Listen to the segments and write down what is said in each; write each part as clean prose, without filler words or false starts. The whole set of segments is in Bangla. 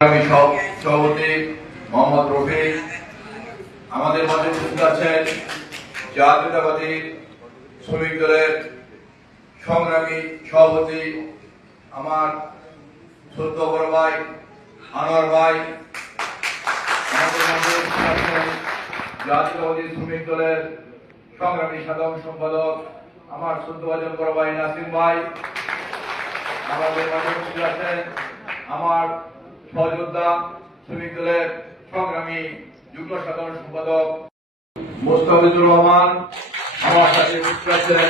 আমি সভাপতি মোহাম্মদ রফিক, আমাদের মাঝে উপস্থিত আছেন জাতীয়তাবাদী শ্রমিক দলের সংগ্রামী সভাপতি আমার শ্রদ্ধেয় বড় ভাই আনোয়ার ভাই। আমাদের মাঝে উপস্থিত আছেন জাতীয়তাবাদী শ্রমিক দলের সংগ্রামী সাধারণ সম্পাদক আমার শ্রদ্ধেয় বড় ভাই নাসিম ভাই। আমাদের মাঝে উপস্থিত আছেন আমার সহযোদ্ধা শ্রমিক দলের সংগ্রামী যুগ্ম সাধারণ সম্পাদক মোস্তাফিজুর রহমান। আমার সাথে উপস্থিত আছেন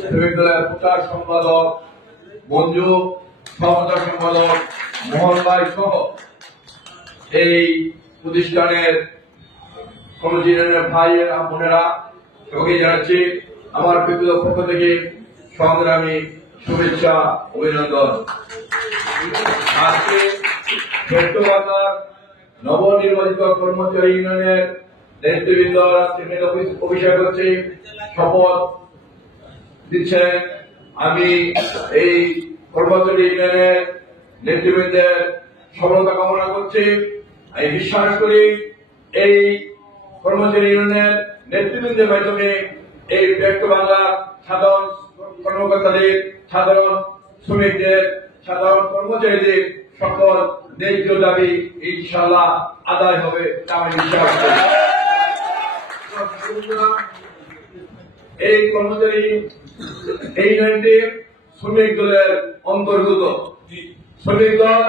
শ্রমিক দলের প্রচার সম্পাদক মঞ্জু, সহযোদ্ধা সম্পাদক মোহন ভাই সহ এই প্রতিষ্ঠানের কর্মজীবনের ভাইয়েরা বোনেরা সবাইকে জানাচ্ছি আমার ব্যক্তিগত পক্ষ থেকে সংগ্রামী শুভেচ্ছা অভিনন্দন। আজকে চট্টগ্রাম নবনির্বাচিত কর্মচারী ইউনিয়নের নেতৃবৃন্দ অভিষেক হচ্ছে, শপথ দিচ্ছেন। আমি এই কর্মচারী ইউনিয়নের নেতৃবৃন্দের সফলতা কামনা করছি। আমি বিশ্বাস করি এই কর্মচারী ইউনিয়নের নেতৃবৃন্দের মাধ্যমে এই ব্যক্ত বাংলার সাধারণ কর্মকর্তাদের, সাধারণ শ্রমিকদের, সাধারণ কর্মচারীদের সকল ন্যায্য দাবি ইনশাআল্লাহ আদায় হবে আমি বিশ্বাস করি। এই কর্মচারী এই ইউনিয়নটি শ্রমিক দলের অন্তর্গত। শ্রমিক দল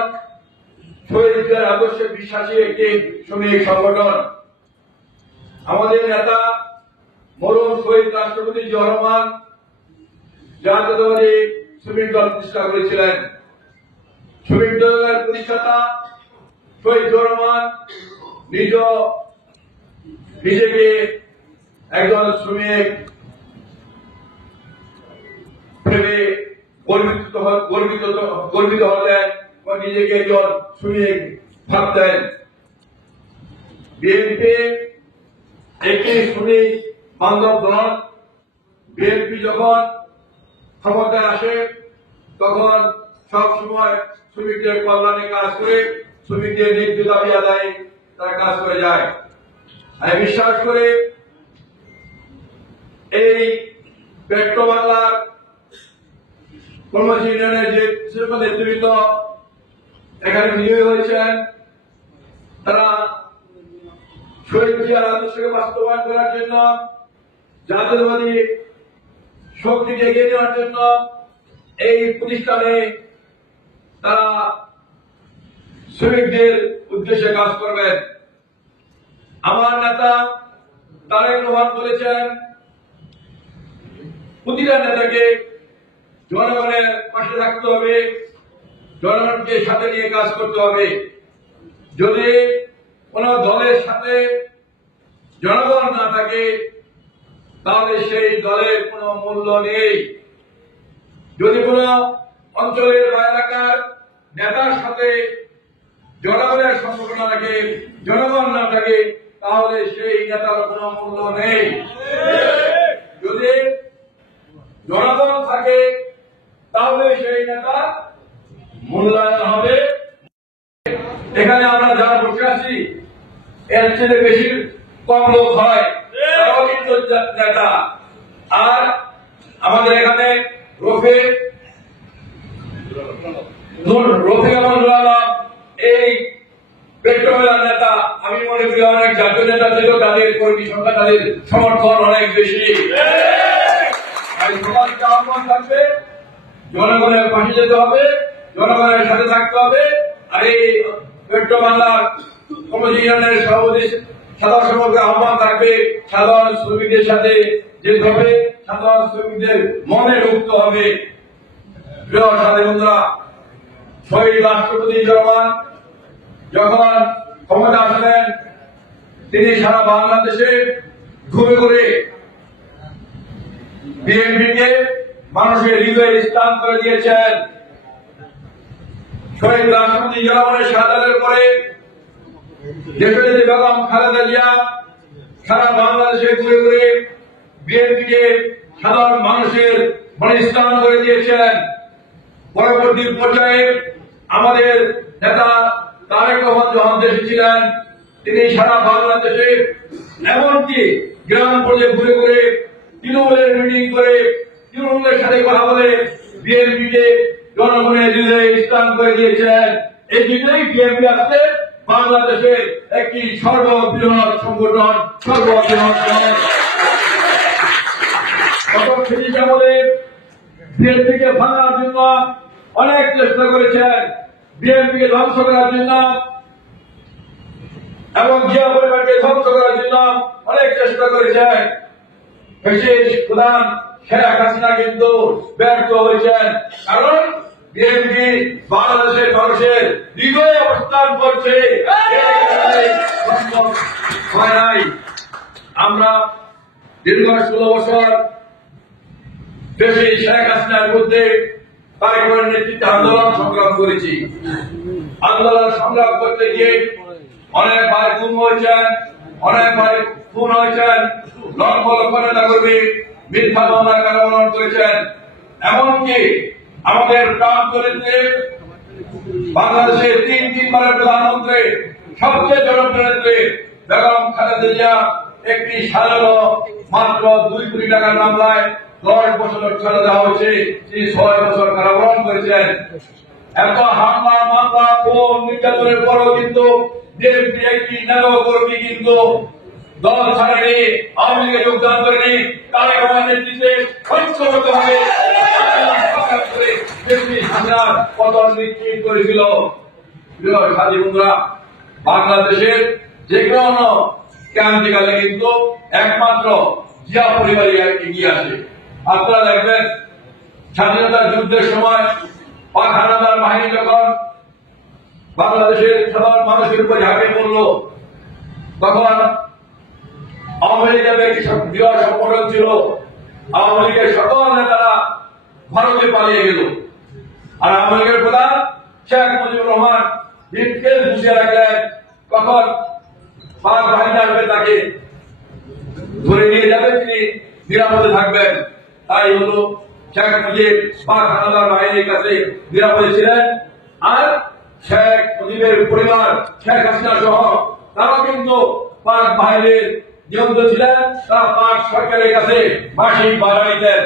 শহীদদের আদর্শে বিশ্বাসী একটি শ্রমিক সংগঠন। আমাদের নেতা মরহুম শহীদ রাষ্ট্রপতি জিয়াউর রহমান জাতীয়তাবাদী শ্রমিক দল প্রতিষ্ঠা করেছিলেন। শ্রমিক দলের প্রতিষ্ঠাতা শহীদ জিয়াউর রহমান নিজেকে একজন শ্রমিক ভেবে গর্বিত হতেন এবং নিজেকে একজন শ্রমিক ভাবতেন। বিএনপি একটি শ্রমিক বান্ধব দল। বিএনপি যখন ক্ষমতায় আসে তখন সব সময় শ্রমিকদের কল্যাণে কাজ করে, শ্রমিকদের ন্যায্য দাবি আদায়ে তারা কাজ করে যায়। আমি বিশ্বাস করি এই ব্যক্ত বাংলার কর্মচারী ইউনিয়নের যে নেতৃবৃন্দ এখানে নিয়োগ হয়েছেন, তারা শহীদ জিয়ার আদর্শকে বাস্তবায়ন করার জন্য, জাতীয়তাবাদী শক্তিকে এগিয়ে নেওয়ার জন্য এই প্রতিষ্ঠানে তারা শ্রমিকদের উদ্দেশ্যে কাজ করবেন। আমার নেতা তারেক রহমান বলেছেন, প্রতিটা নেতাকে জনগণের পাশে থাকতে হবে, জনগণকে সাথে নিয়ে কাজ করতে হবে। যদি কোন দলের সাথে জনগণ না থাকে তাহলে সেই দলের কোনো মূল্য নেই। যদি কোন অঞ্চলের বা এলাকার নেতার সাথে জনগণের সম্পর্ক না থাকে, জনগণ না থাকে, তাহলে সেই নেতার কোনো মূল্য নেই। যদি জনগণ থাকে তাহলে সেই নেতা মূল্যায়ন হবে। এখানে আমরা যারা বসে আছি এর চেয়ে বেশি কম লোক হয়, তারাও কিন্তু নেতা। আর আমাদের এখানে রফিক এই পেট্রোমেলার নেতা, আমি মনে করি অনেক জাতীয় নেতা ছিল, তাদের কর্মী সংখ্যা, তাদের সমর্থন অনেক বেশি। সমাজকে আহ্বান থাকবে, জনগণের পাশে যেতে হবে, জনগণের সাথে থাকতে হবে। আর এই পেট্রো বাংলার কর্মচারী ইউনিয়নের সভাপতি সাধারণ সম্পাদকের আহ্বান থাকবে, সাধারণ শ্রমিকদের সাথে যেতে হবে, সাধারণ শ্রমিকদের মনে ঢুকতে হবে। প্রিয় সাথী বন্ধুরা, শহীদ রাষ্ট্রপতি জিয়াউর রহমান যখন ক্ষমতা আসলেন, তিনি সারা বাংলাদেশে ঘুরে ঘুরে বিএনপিকে মানুষের হৃদয়ে স্থান করে দিয়েছেন। শহীদ রাষ্ট্রপতি জিয়াউর রহমানের শাহাদাতের পরে দেশনেত্রী বেগম খালেদা জিয়া সারা বাংলাদেশে ঘুরে ঘুরে বিএনপিকে সাধারণ মানুষের মনে স্থান করে দিয়েছেন। পরবর্তী পর্যায়ে আমাদের নেতা তারেক রহমান যখন দেশে ছিলেন তিনি সারা বাংলাদেশে এমনকি গ্রাম পর্যায়ে ঘুরে ঘুরে তৃণমূলের মিটিং করে তৃণমূলের সাথে কথা বলে বিএনপিকে জনগণের হৃদয়ে স্থান করে দিয়েছেন। এই জন্যই বিএনপি আসলে বাংলাদেশের একটি সর্ববৃহৎ সংগঠন, সর্ববৃহৎ বিএনপিকে ভাঙার জন্য অনেক চেষ্টা করেছেন, বিএনপিকে ধ্বংস করার জন্য এবং জিয়া পরিবারকে ধ্বংস করার জন্য অনেক চেষ্টা করেছেন। বিশেষ প্রধান শেখ হাসিনা কিন্তু ব্যর্থ হয়েছেন, কারণ বিএনপি বাংলাদেশের মানুষের হৃদয়ে অবস্থান করছে। আমরা দীর্ঘ 16 বছর দেশে শেখ হাসিনার বিরুদ্ধে তারেকের নেতৃত্বে আন্দোলন সংগ্রাম করেছি। আন্দোলন সংগ্রাম করতে গিয়ে অনেক ভাই গুম হয়েছেন, অনেক ভাই খুন হয়েছেন, লক্ষ লক্ষ নেতা কর্মী মিথ্যা মামলা কারাবরণ করেছেন। এমনকি আমাদের প্রান্তরিতে বাংলাদেশের 3 বারের প্রধানমন্ত্রী সবচেয়ে জনপ্রিয় নেত্রী বেগম খালেদা জিয়া একটি সাজানো মাত্র 2 কোটি টাকার মামলায় 10 বছর ছেড়ে দেওয়া হয়েছে, তিনি 6 বছর কারাবরণ করেছেন। এত হামলা মামলা খুন নির্যাতনের পরও কিন্তু বিএনপি একটি নেতা কর্মী কিন্তু দল ছাড়েনি, আওয়ামী লীগে যোগদান করেনি। তারেক রহমানের নেতৃত্বে ঐক্যবদ্ধভাবে পতন নিশ্চিত করেছিল। সাথী বন্ধুরা, বাংলাদেশের যে কোনো ক্রান্তিকালে কিন্তু একমাত্র জিয়া পরিবারই এগিয়ে আসে। আপনারা দেখবেন স্বাধীনতার যুদ্ধের সময় পাক হানাদার বাহিনী যখন বাংলাদেশের সাধারণ মানুষের উপর ঝাঁপিয়ে পড়ল, তখন আওয়ামী লীগের একটি বৃহৎ সংগঠন ছিল, আওয়ামী লীগের সকল নেতারা ভারতে পালিয়ে গেল। আর আওয়ামী লীগের প্রধান শেখ মুজিবুর রহমান বিপকে বুঝিয়ে রাখলেন কখন পাক বাহিনী আসবে, তাকে ধরে নিয়ে যাবে, তিনি নিরাপদে থাকবেন। তাই হলো শেখ মুজিব পাক হানাদার বাহিনীর কাছে নিরাপদে ছিলেন। আর শেখ মুজিবের পরিবার শেখ হাসিনা সহ তারা কিন্তু পাক বাহিনীর নিয়ন্ত্রণ ছিলেন, তারা পাক সরকারের কাছে মাসিক ভাড়া নিতেন।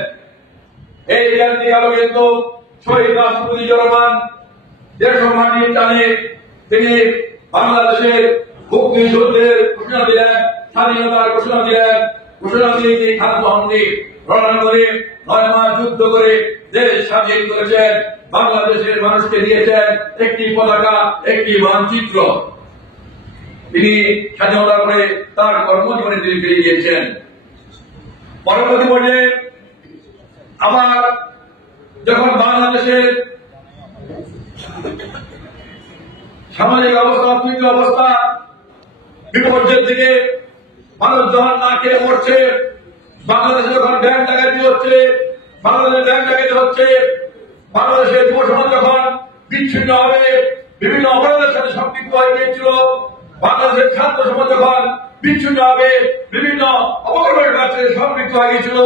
এই ক্রান্তিকালে কিন্তু শহীদ রাষ্ট্রপতি রহমান দেশ মাটির টানে তিনি বাংলাদেশের মুক্তিযুদ্ধের ঘোষণা দিলেন, স্বাধীনতার ঘোষণা দিলেন। ঘোষণা দিয়ে তিনি ক্ষান্ত হননি, রণাঙ্গনে 9 মাস যুদ্ধ করে দেশ স্বাধীন করেছেন, বাংলাদেশের মানুষকে দিয়েছেন একটি পতাকা, একটি মানচিত্র। তিনি স্বাধীনতা করে তার কর্মজীবনে তিনি ফিরে গিয়েছেন। পরবর্তী পর্যায়ে আবার যখন বাংলাদেশের সামাজিক অবস্থা, অর্থনৈতিক অবস্থা বিপর্যয়ের দিকে, মানুষ যখন না খেয়ে মরছে, বাংলাদেশে যখন ব্যাংক ডাকাতি হচ্ছে, বাংলাদেশের ব্যাংক ডাকাতি হচ্ছে, বাংলাদেশের যুব সমাজ যখন বিচ্ছিন্ন হবে, বিভিন্ন অপরাধের সাথে সম্পৃক্ত হয়ে গিয়েছিল, বাংলাদেশের ছাত্র সমাজ যখন বিচ্ছিন্ন হবে, বিভিন্ন অপকর্মের কাছে সম্পৃক্ত হয়ে গিয়েছিল,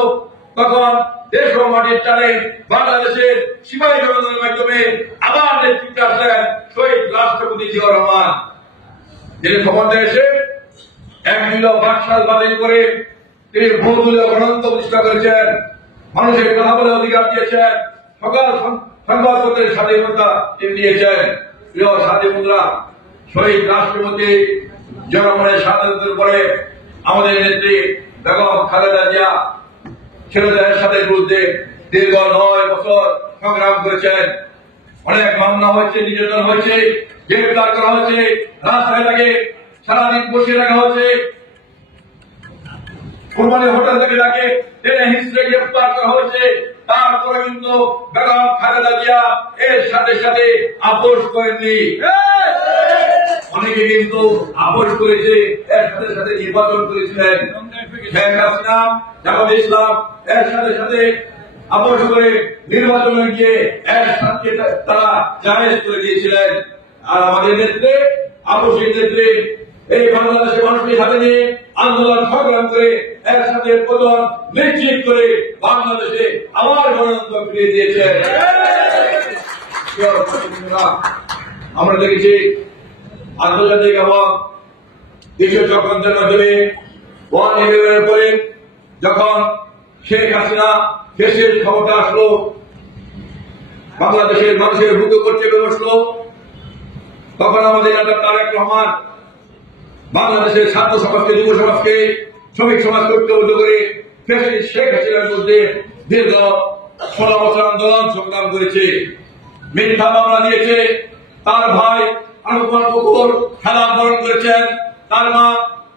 তখন দেশ ও মাটির টানে বাংলাদেশের সিপাহী জনগণের মাধ্যমে আবার নেতৃত্বে আসলেন শহীদ রাষ্ট্রপতি জিয়াউর রহমান। তিনি ক্ষমতা এসে 1 মিলিয়ন বাকশাল বাতিল করে তিনি বহুদলীয় গণতন্ত্র প্রতিষ্ঠা করেছেন, মানুষের কথা বলে অধিকার দিয়েছেন, সকল সংবাদপত্রের স্বাধীনতা তিনি দিয়েছেন। প্রিয় সাথী বন্ধুরা, শহীদ রাষ্ট্রপতি জনগণের স্বাধীনতার পরে আমাদের নেত্রী বেগম খালেদা জিয়া ছেলেদের সাথে বিরুদ্ধে দীর্ঘ 9 বছর সংগ্রাম করেছেন। অনেক মামলা হয়েছে, নির্যাতন হয়েছে, গ্রেফতার করা হয়েছে, রাস্তায় তাকে সারাদিন বসিয়ে রাখা হয়েছে, কোরবানি হোটেল থেকে তাকে টেনে হিঁচড়ে গ্রেফতার করা হয়েছে। তারপরে কিন্তু বেগম খালেদা জিয়া এর সাথে সাথে আপোষ করেননি। অনেকে কিন্তু আপোষ করেছে, এর সাথে সাথে নির্বাচন করেছিলেন। শেখ হাসিনা, জামাত ইসলাম এর সাথে সাথে আপোষ করে নির্বাচনে গিয়ে এর সাথে তারা জায়েজ করে দিয়েছিলেন। আর আমাদের নেত্রী, আপোষের নেত্রী এই বাংলাদেশের মানুষকে সাথে নিয়ে আন্দোলন সংগ্রাম করে এর সাথে পতন নিশ্চিত করে বাংলাদেশে আবার গণতন্ত্র ফিরিয়ে দিয়েছেন। আমরা দেখেছি আন্তর্জাতিক এবং দেশীয় চক্রান্তের মাধ্যমে ওয়ান ইলেভেনের পরে যখন শেখ হাসিনা দেশের ক্ষমতা আসলো, বাংলাদেশের মানুষের বুকে করতে বসলো, তখন আমাদের নেতা তারেক রহমান বাংলাদেশের ছাত্র সমাজকে, যুব সমাজকে, শ্রমিক সমাজকে ঐক্যবদ্ধ করে শেখ হাসিনার বিরুদ্ধে দীর্ঘ 16 বছর আন্দোলন সংগ্রাম করেছে। মিথ্যা মামলা দিয়েছে। তার ভাই আনুকুমার বকুর খেলাপ বরণ করেছেন। তার মা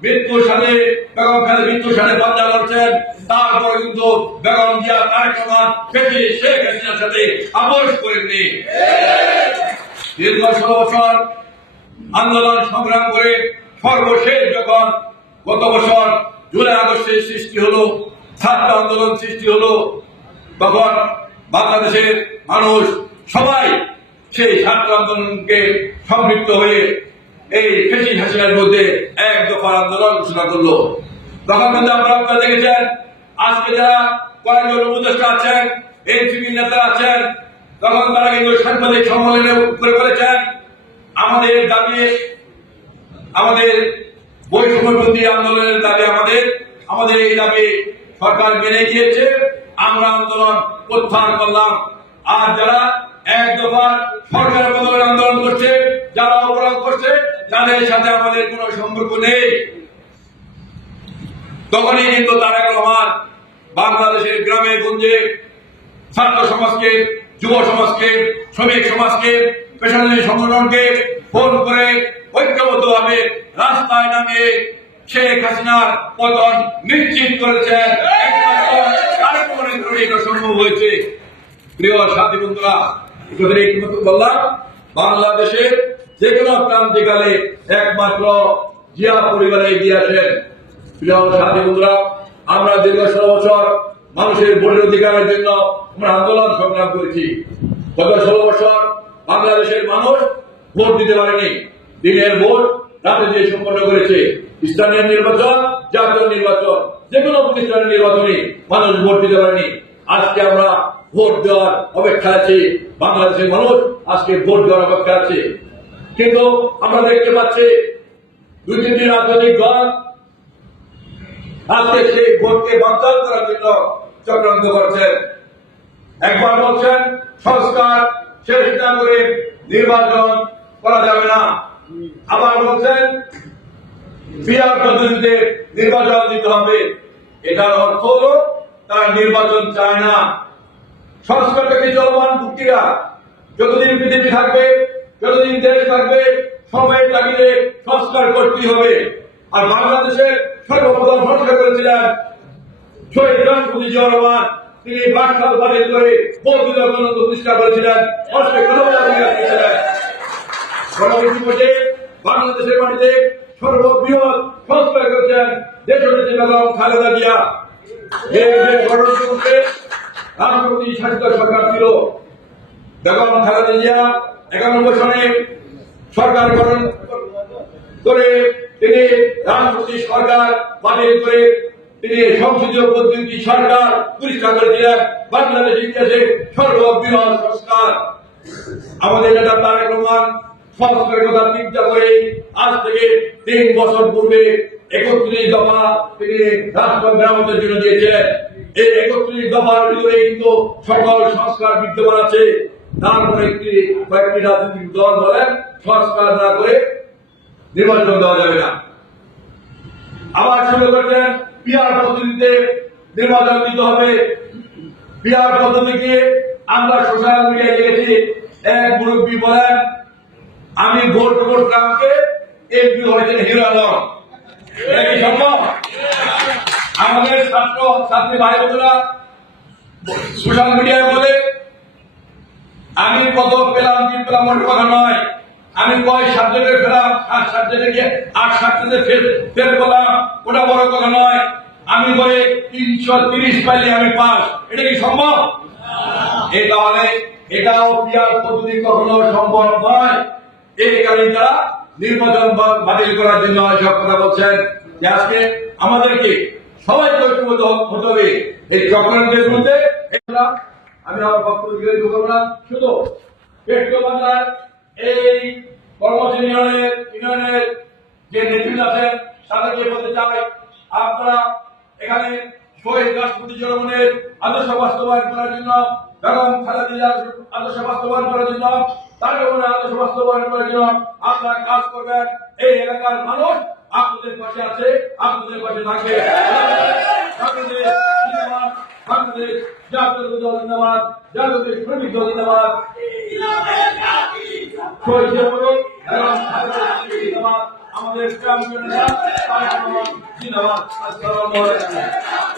মৃত্যুর সাথে বেগম খালেদা মৃত্যুর সাথে পাঞ্জা লড়ছেন। তারপরে কিন্তু বেগম জিয়া তারেক রহমান শেখ হাসিনার সাথে আপোষ করেননি। দীর্ঘ 16 বছর আন্দোলন সংগ্রাম করে সর্বশেষ যখন গত বছর জুলাই আগস্টে সৃষ্টি হলো, ছাত্র আন্দোলন সৃষ্টি হলো, তখন বাংলাদেশের মানুষ সবাই সেই ছাত্র আন্দোলনকে সম্পৃক্ত হয়ে এই শেখ হাসিনার মধ্যে এক দফার আন্দোলন ঘোষণা করলো। তখন কিন্তু আপনারা দেখেছেন, আজকে যারা কয়েকজন উপদেষ্টা আছেন, এনসিপি নেতা আছেন, তখন তারা কিন্তু সাংবাদিক সম্মেলনে করে বলেছেন আমাদের দাবি, আমাদের বৈষম্য বিরোধী আন্দোলনের দাবি, আমাদের এই দাবি সরকার মেনে নিয়েছে, আমরা আন্দোলন প্রত্যাহার করলাম। আর যারা এক দফার সরকারের বদলের আন্দোলন করছে, যারা অপরাধ করছে, তাদের সাথে আমাদের কোনো সম্পর্ক নেই। তখনই কিন্তু তারেক রহমান বাংলাদেশের গ্রামে গঞ্জে ছাত্র সমাজকে, যুব সমাজকে, শ্রমিক সমাজকে, পেশাজীবী সংগঠনকে ফোন করে ঐক্যবদ্ধভাবে রাস্তায় নামিয়ে শেখ হাসিনার পতন নিশ্চিত করেছেন। সম্ভব হয়েছে। প্রিয় সাথী বন্ধুরা, বললাম বাংলাদেশের যে কোনো ক্রান্তিকালে একমাত্র জিয়া পরিবারে এগিয়ে আসেন। প্রিয় সাথী বন্ধুরা, আমরা দীর্ঘ 16 বছর মানুষের ভোটের অধিকারের জন্য আমরা আন্দোলন সংগ্রাম করেছি। গত 16 বছর বাংলাদেশের মানুষ ভোট দিতে পারেনি। দিনের ভোট রাতে দিয়ে সম্পন্ন করেছে। স্থানীয় নির্বাচন, জাতীয় নির্বাচন, যে কোনো প্রতিষ্ঠানের নির্বাচনে মানুষ ভোট দিতে পারেনি। আজকে আমরা ভোট দেওয়ার অপেক্ষা আছি। বাংলাদেশের মানুষ আজকে ভোট দেওয়ার অপেক্ষা আছে। কিন্তু আমরা দেখতে পাচ্ছি 2-3টি রাজনৈতিক দল আজকে সেই ভোটকে বানচাল করার জন্য চক্রান্ত করছেন। একবার বলছেন সংস্কার শেষ না করে নির্বাচন করা যাবে না, আবার বলছেন বিয়ার পদ্ধতিতে নির্বাচন দিতে হবে। এটার অর্থ হলো তারা নির্বাচন চায় না। সংস্কারটা কি চলমান প্রক্রিয়া? যতদিন পৃথিবী থাকবে, যতদিন দেশ থাকবে, সময়ের তাগিদে সংস্কার করতেই হবে। আর বাংলাদেশের সর্বপ্রথম সংস্কার করেছিলেন শহীদ রাষ্ট্রপতি জিয়াউর রহমান। তিনি বাকশাল বাতিল করে বৌদ্ধ গণতন্ত্র প্রতিষ্ঠা করেছিলেন। পরবর্তী বাংলাদেশের মাটিতে সর্ববৃহৎ সংস্কার করেছেন দেশনেত্রী বেগম খালেদা জিয়া। রাষ্ট্রপতি শাসিত সরকার ছিল। বেগম খালেদা জিয়া 91 সনে সরকার গঠন করে তিনি রাষ্ট্রপতি সরকার বাতিল করে তিনি সংসদীয় পদ্ধতি সরকার প্রতিষ্ঠা করেছিলেন। বাংলাদেশের ইতিহাসে সর্ববৃহৎ সংস্কার। আমাদের নেতা তারেক রহমান সংস্কারের কথা চিন্তা করে আজ থেকে 3 বছর পূর্বে 31 দফা তিনি রাষ্ট্র মেরামতের জন্য দিয়েছিলেন। এই 31 দফার ভিতরে কিন্তু সকল সংস্কার বিদ্যমান আছে। তারপরে কয়েকটি রাজনৈতিক দল বলেন সংস্কার না করে নির্বাচন দেওয়া যাবে না। আবার শুরু করছেন পিআর পদ্ধতিতে নির্বাচন দিতে হবে। পিআর পদ্ধতিকে আমরা সোশ্যাল মিডিয়ায় দেখেছি, এক মুরব্বী বলেন আমি ভোট গ্রামকে এমপি হয়েছেন হিরো আলম। এটা সম্ভব? আমাদের ছাত্র ছাত্রী ভাই বোনেরা সোশ্যাল মিডিয়ায় বলে আমি কত পেলাম কি পেলাম ওর কথা নয়, আমি কয় সাবজেক্টে পেলাম 8 সাবজেক্টে 8 সাবজেক্টে ফেল করলাম, ওটা বড় কথা নয়। আমি বলে 330 পাইলে আমি পাস। এটা কি সম্ভব? এই তাহলে এটাও পিআর পদ্ধতি কখনো সম্ভব নয়। এই কারণে তারা নির্বাচন বাতিল করার জন্য সব কথা বলছেন। যে আজকে আমাদেরকে সবাইকে ঐক্যবদ্ধ হতে হবে এই চক্রান্তের বিরুদ্ধে। আমি আমার বক্তব্য বিরোধী করব না, শুধু পেট্রো বাংলার এই কর্মসূচি ইউনিয়নের যে নেতৃত্ব আছেন তাদেরকে বলতে চাই, আপনারা এখানে শহীদ রাষ্ট্রপতি জনগণের আদর্শ বাস্তবায়ন করার জন্য, বেগম খালেদা জিয়ার আদর্শ বাস্তবায়ন করার জন্য, তার আদর্শ বাস্তবায়ন করার জন্য আপনারা কাজ করবেন। এই এলাকার মানুষ আপনাদের পাশে আছে, আপনাদের পাশে থাকবে। বাংলাদেশ জাতীয় দল জিন্দাবাদ, জাতীয় শ্রমিক দল জিন্দাবাদ, শহীদ জিন্দাবাদ, আমাদের জিন্দাবাদ। আসসালামু আলাইকুম।